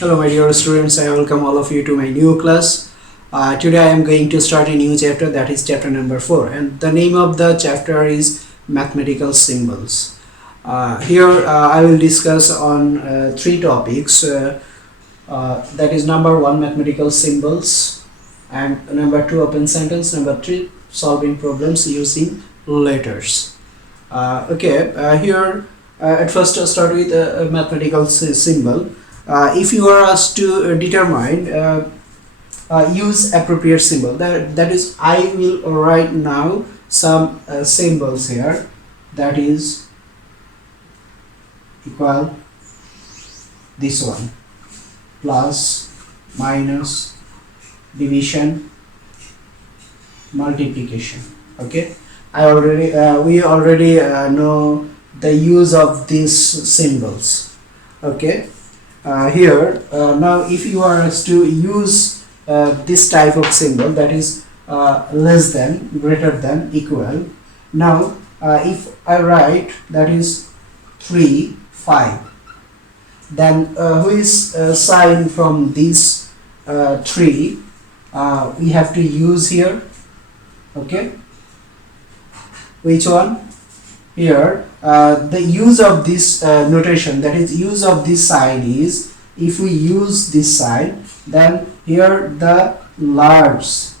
Hello my dear students, I welcome all of you to my new class. Today I am going to start a new chapter, that is chapter number 4, and the name of the chapter is mathematical symbols. Here I will discuss on three topics, that is number 1 mathematical symbols, and number 2 open sentence, number 3 solving problems using letters. Here at first I'll start with a mathematical symbol. If you are asked to determine use appropriate symbol, that is, I will write now some symbols here, that is equal, this one, plus, minus, division, multiplication. Okay, we already know the use of these symbols. Okay, now if you are asked to use this type of symbol, that is less than, greater than, equal. Now if I write that is 3, 5, then who is sign from these 3 we have to use here. Okay, which one? Here the use of this notation, that is use of this sign, is if we use this sign, then here the large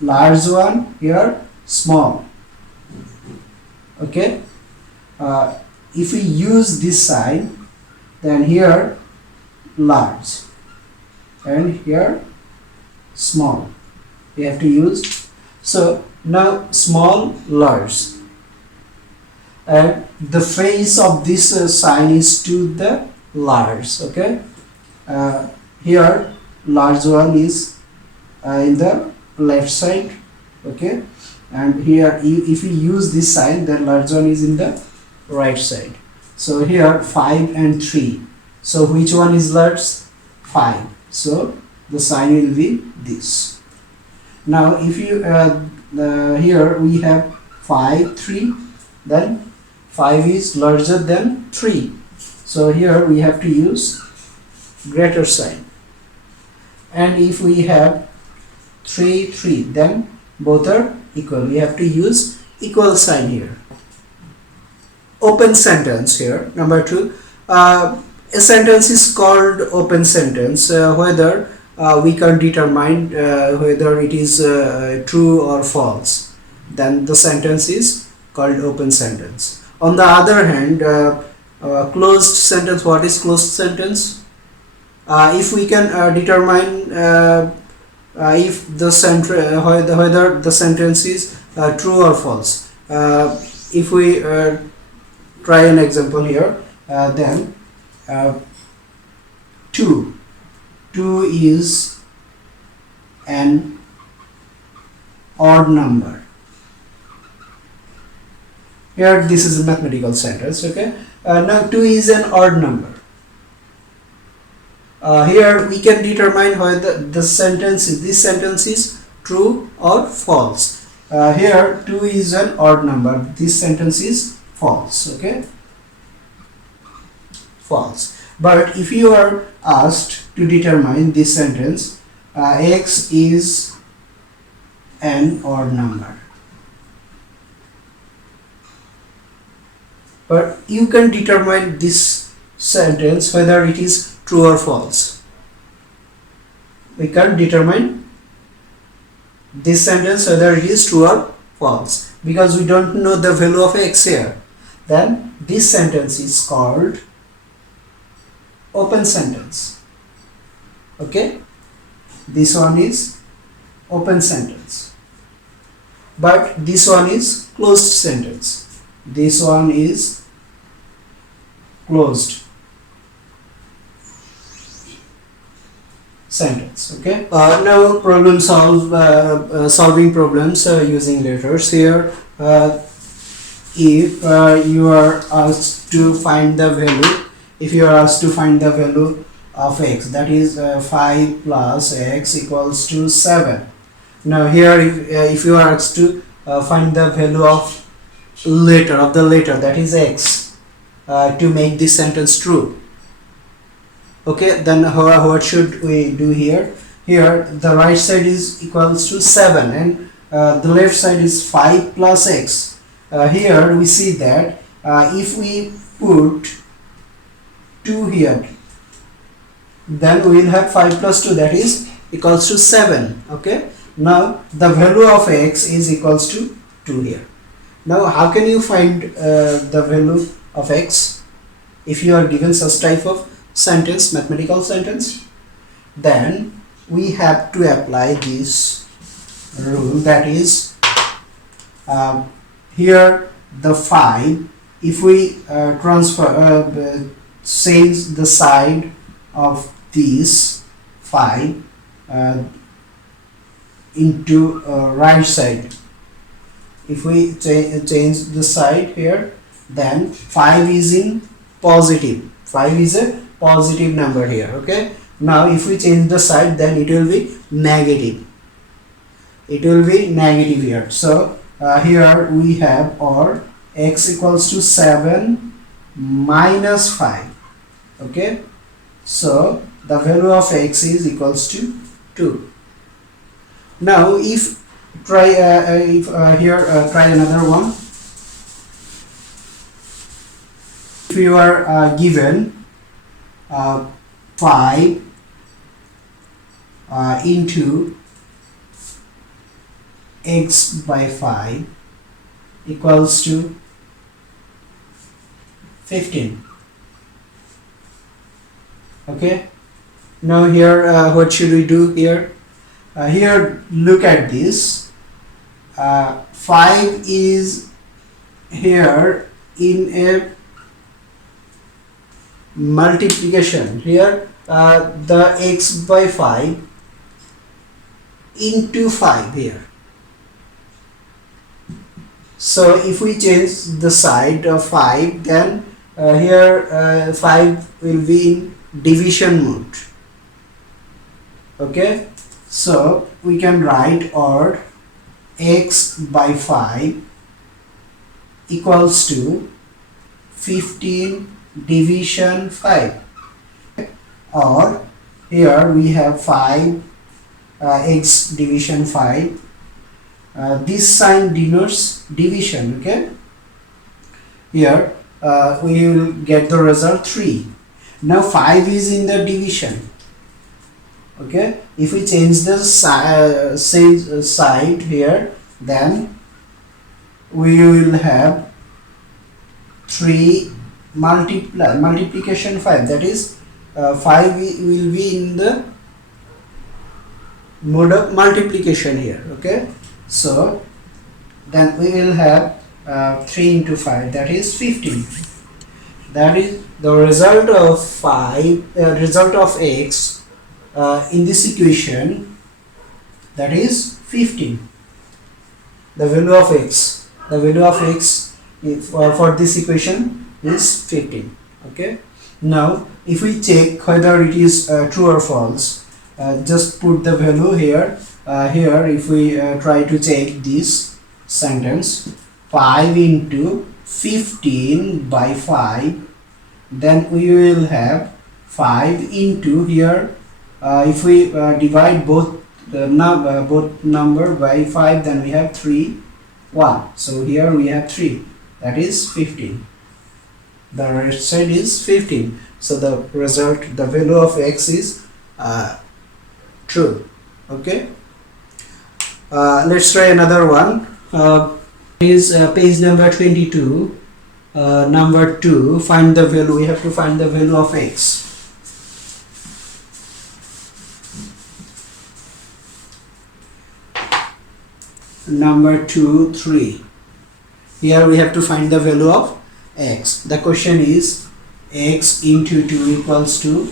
one, here small. Okay, if we use this sign, then here large and here small we have to use. So now small, large, and the face of this sign is to the large. Okay, here large one is in the left side. Okay, and here if we use this sign, then large one is in the right side. So here 5 and 3, so which one is large? 5, so the sign will be this. Now if you here we have 5, 3, then 5 is larger than 3, so here we have to use greater sign. And if we have 3, 3, then both are equal, we have to use equal sign here. Open sentence here, number 2. A sentence is called open sentence whether we can determine whether it is true or false, then the sentence is called open sentence. On the other hand, closed sentence, what is closed sentence? If we can determine if the whether the sentence is true or false. If we try an example here, then 2 is an odd number. Here this is a mathematical sentence. Okay, now 2 is an odd number. Here we can determine whether this sentence is true or false. Here 2 is an odd number, this sentence is false. Okay, false. But if you are asked to determine this sentence, x is an odd number, but you can determine this sentence whether it is true or false. We can determine this sentence whether it is true or false because we don't know the value of x here. Then this sentence is called open sentence. Okay, this one is open sentence, but this one is closed sentence. This one is closed sentence. Okay, now problem solving problems using letters here. If you are asked to find the value, of x, that is 5 plus x equals to 7. Now here if you are asked to find the value of the letter that is x, to make this sentence true, Okay, then what should we do here? Here the right side is equals to 7 and the left side is 5 plus x. Here we see that if we put 2 here, then we will have 5 plus 2, that is equals to 7. Okay, now the value of x is equals to 2 here. Now how can you find the value of x if you are given such type of sentence, mathematical sentence? Then we have to apply this rule, that is here the 5, if we change the side of this 5 into right side, if we change the side here, then 5 is in positive, 5 is a positive number here. Okay, now if we change the side, then it will be negative, it will be negative here. So here we have, or x equals to 7 minus 5. Okay, so the value of x is equals to 2. Now if try try another one. If you are given 5 into x by 5 equals to 15. Okay, now here what should we do here? Here look at this, 5 is here in a multiplication. Here the x by 5 into 5 here. So if we change the side of 5, then here 5 will be in division mode. Okay, so we can write, or x by 5 equals to 15 division 5, or here we have 5 x division 5. This sign denotes division. Okay, here we will get the result 3. Now 5 is in the division. Okay, if we change the side here, then we will have 3 multiplication 5, that is 5 will be in the mode of multiplication here. Okay, so then we will have 3 into 5, that is 15. That is the result of result of x in this equation, that is 15. The value of x, for this equation is 15. Okay, now if we check whether it is true or false, just put the value here. Here if we try to check this sentence, 5 into 15 by 5, then we will have 5 into here, if we divide both number by 5, then we have 3 1. So here we have 3, that is 15. The right side is 15. So the result, the value of x is true. Okay, let's try another one. Is page number 22, number 2. Find the value. We have to find the value of x. Number 2, 3. Here we have to find the value of x. The question is x into 2 equals to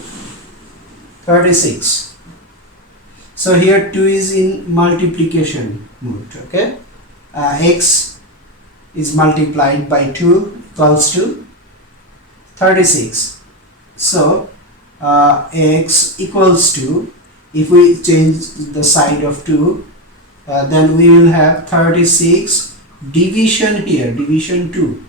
36. So here 2 is in multiplication mode. Okay, x is multiplied by 2 equals to 36. So x equals to, if we change the side of 2, then we will have 36 division here, division 2.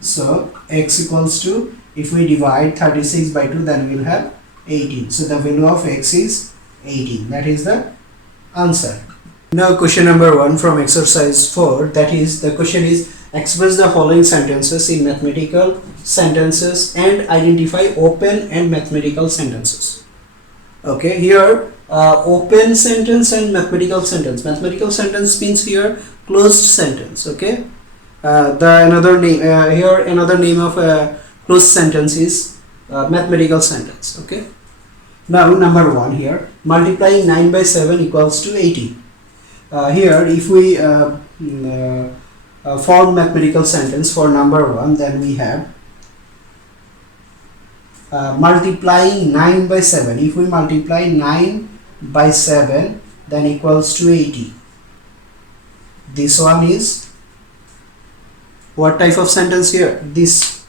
So x equals to, if we divide 36 by 2, then we will have 18. So the value of x is 18. That is the answer. Now question number 1 from exercise 4, that is, the question is express the following sentences in mathematical sentences and identify open and mathematical sentences. Okay, here open sentence and mathematical sentence. Mathematical sentence means here closed sentence. Okay, the another name here another name of closed sentence is mathematical sentence. Okay, now number 1 here, multiplying 9 by 7 equals to 80. Here if we form mathematical sentence for number 1, then we have multiplying 9 by 7. If we multiply 9 by 7, then equals to 80. This one is what type of sentence here? This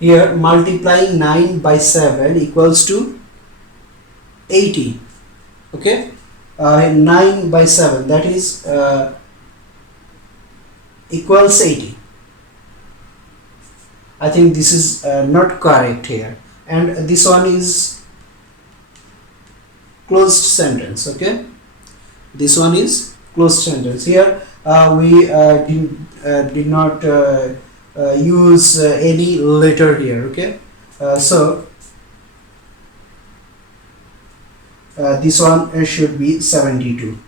here, multiplying 9 by 7 equals to 80. Okay, 9 by 7, that is equals 80. I think this is not correct here, and this one is closed sentence. Okay, this one is closed sentence. Here we did not use any letter here. Okay, so this one should be 72.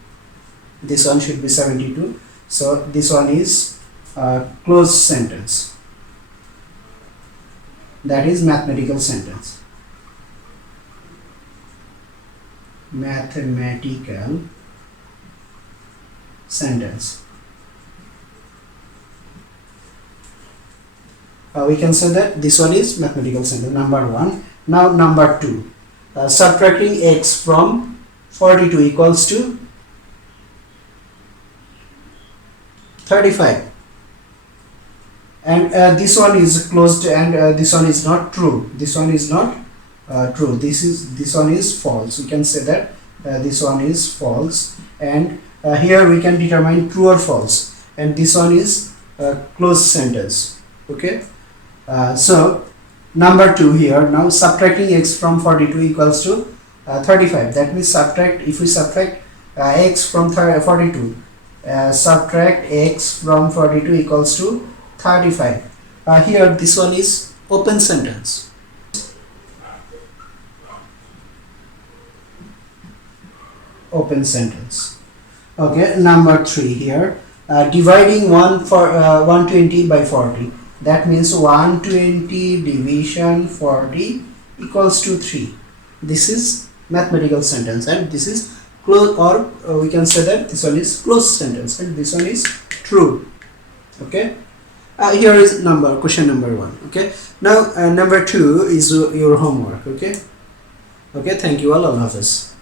This one should be 72. So this one is closed sentence. That is mathematical sentence. Mathematical sentence. We can say that this one is mathematical sentence, number 1. Now number 2, subtracting x from 42 equals to 35. And this one is closed, and this one is not true. This one is not true. This one is false. We can say that this one is false, and here we can determine true or false, and this one is closed sentence. Okay, so number 2 here, now subtracting x from 42 equals to 35. That means if we subtract x from 42, subtract x from 42 equals to 35. Here this one is open sentence. Open sentence. Okay, number 3 here, dividing 120 by 40. That means 120 division 40 equals to 3. This is mathematical sentence, and this is closed, or we can say that this one is closed sentence, and this one is true. Okay, here is question number 1. Okay, now number 2 is your homework. Okay, thank you all. Allah Hafiz.